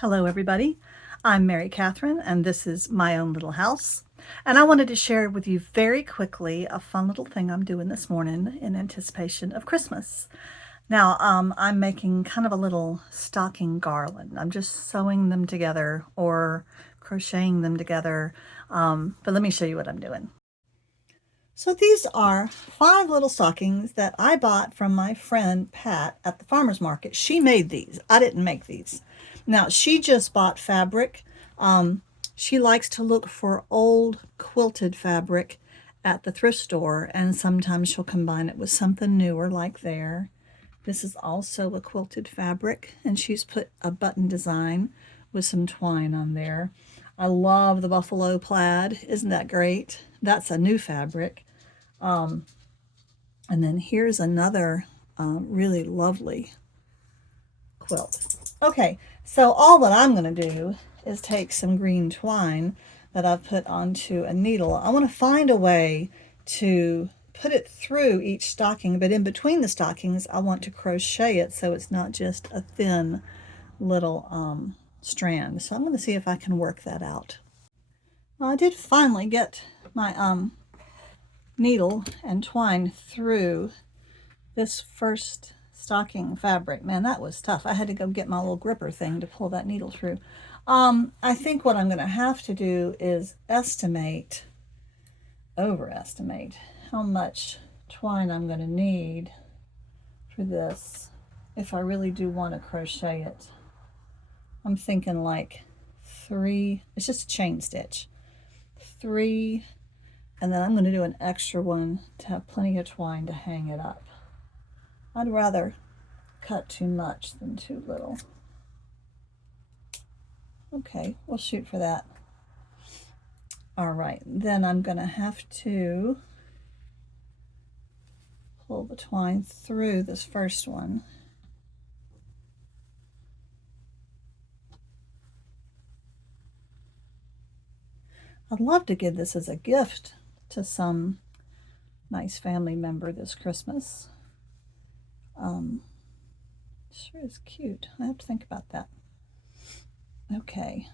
Hello, everybody. I'm Mary Catherine, and this is My Own Little House. And I wanted to share with you very quickly a fun little thing I'm doing this morning in anticipation of Christmas. Now, I'm making kind of a little stocking garland. I'm just sewing them together or crocheting them together. But let me show you what I'm doing. So these are 5 little stockings that I bought from my friend Pat at the farmer's market. She made these. I didn't make these. Now, she just bought fabric. She likes to look for old quilted fabric at the thrift store, and sometimes she'll combine it with something newer like there. This is also a quilted fabric, and she's put a button design with some twine on there. I love the buffalo plaid. Isn't that great? That's a new fabric. And then here's another really lovely quilt. Okay, so all that I'm going to do is take some green twine that I've put onto a needle. I want to find a way to put it through each stocking, but in between the stockings I want to crochet it so it's not just a thin little strand. So I'm going to see if I can work that out. Well, I did finally get my needle and twine through this first stocking fabric. Man, that was tough. I had to go get my little gripper thing to pull that needle through. I think what I'm going to have to do is overestimate how much twine I'm going to need for this if I really do want to crochet it. I'm thinking like 3, it's just a chain stitch, 3, and then I'm going to do an extra one to have plenty of twine to hang it up. I'd rather cut too much than too little. Okay, we'll shoot for that. All right, then I'm going to have to pull the twine through this first one. I'd love to give this as a gift to some nice family member this Christmas. Sure is cute. I have to think about that. Okay.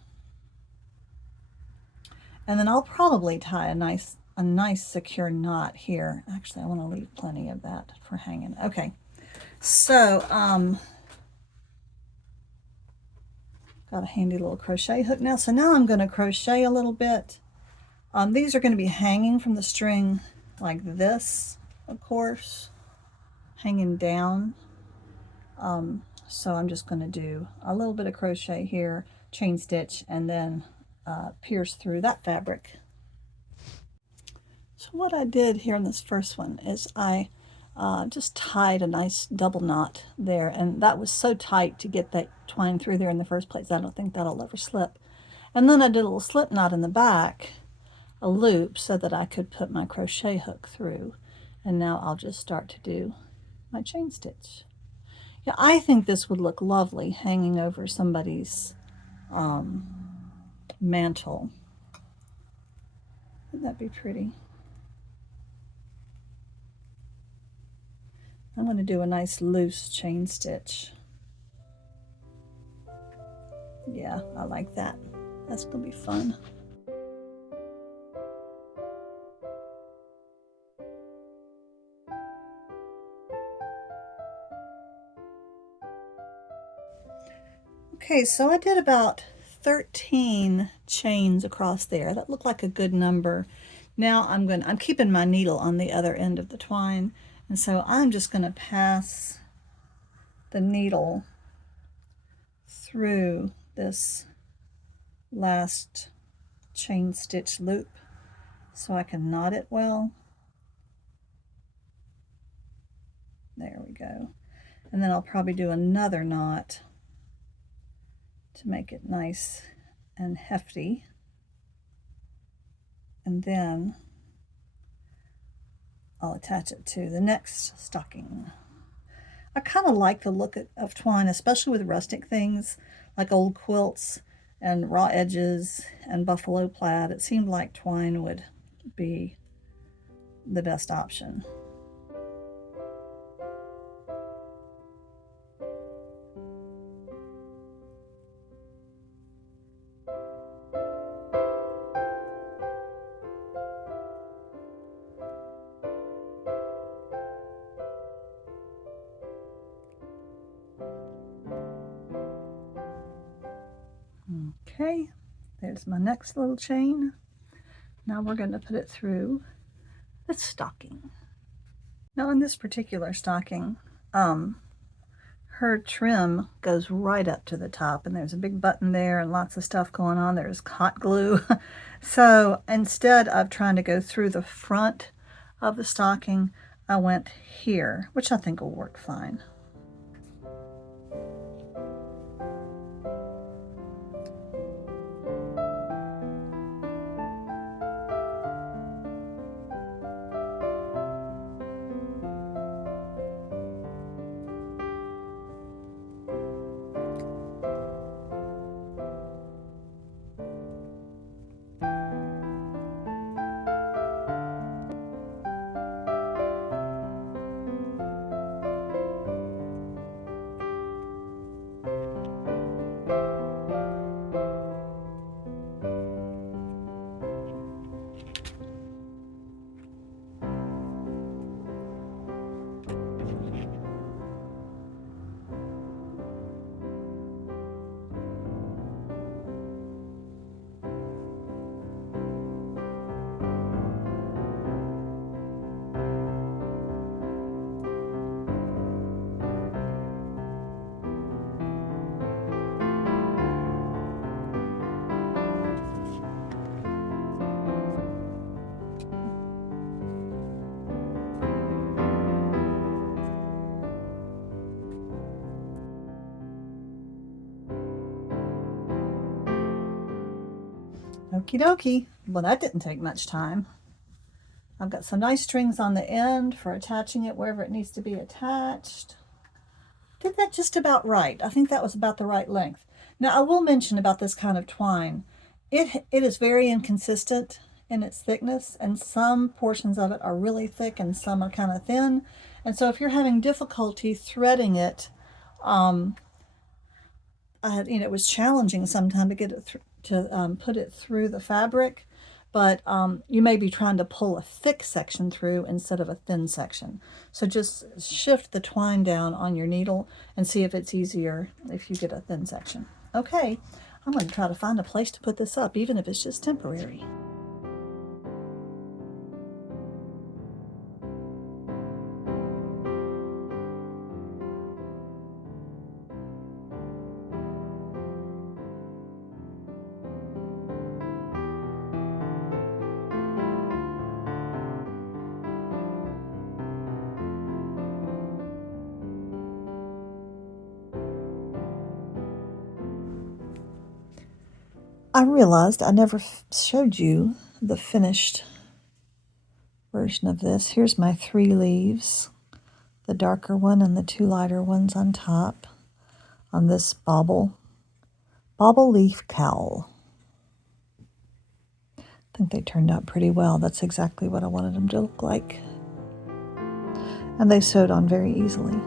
And then I'll probably tie a nice secure knot here. Actually, I want to leave plenty of that for hanging. Okay. So, got a handy little crochet hook now. So now I'm going to crochet a little bit. These are going to be hanging from the string like this, of course, hanging down. So I'm just going to do a little bit of crochet here, chain stitch, and then pierce through that fabric. So what I did here in this first one is I just tied a nice double knot there, and that was so tight to get that twine through there in the first place. I don't think that'll ever slip. And then I did a little slip knot in the back, a loop, so that I could put my crochet hook through. And now I'll just start to do my chain stitch. Yeah, I think this would look lovely hanging over somebody's mantle. Wouldn't that be pretty? I'm going to do a nice loose chain stitch. Yeah, I like that. That's going to be fun. Okay, so I did about 13 chains across there. That looked like a good number. Now I'm keeping my needle on the other end of the twine, and so I'm just going to pass the needle through this last chain stitch loop so I can knot it well. There we go. And then I'll probably do another knot to make it nice and hefty. And then I'll attach it to the next stocking. I kind of like the look of twine, especially with rustic things like old quilts and raw edges and buffalo plaid. It seemed like twine would be the best option. Okay, there's my next little chain. Now we're going to put it through the stocking. Now in this particular stocking, her trim goes right up to the top, and there's a big button there and lots of stuff going on. There's hot glue. So instead of trying to go through the front of the stocking, I went here, which I think will work fine. Okie dokie. Well, that didn't take much time. I've got some nice strings on the end for attaching it wherever it needs to be attached. Did that just about right. I think that was about the right length. Now, I will mention about this kind of twine. It is very inconsistent in its thickness, and some portions of it are really thick and some are kind of thin. And so if you're having difficulty threading it, it was challenging sometimes to get it to put it through the fabric, but you may be trying to pull a thick section through instead of a thin section. So just shift the twine down on your needle and see if it's easier if you get a thin section. Okay, I'm going to try to find a place to put this up, even if it's just temporary. I realized I never showed you the finished version of this. Here's my 3 leaves, the darker one and the 2 lighter ones on top on this Bobble leaf cowl. I think they turned out pretty well. That's exactly what I wanted them to look like. And they sewed on very easily.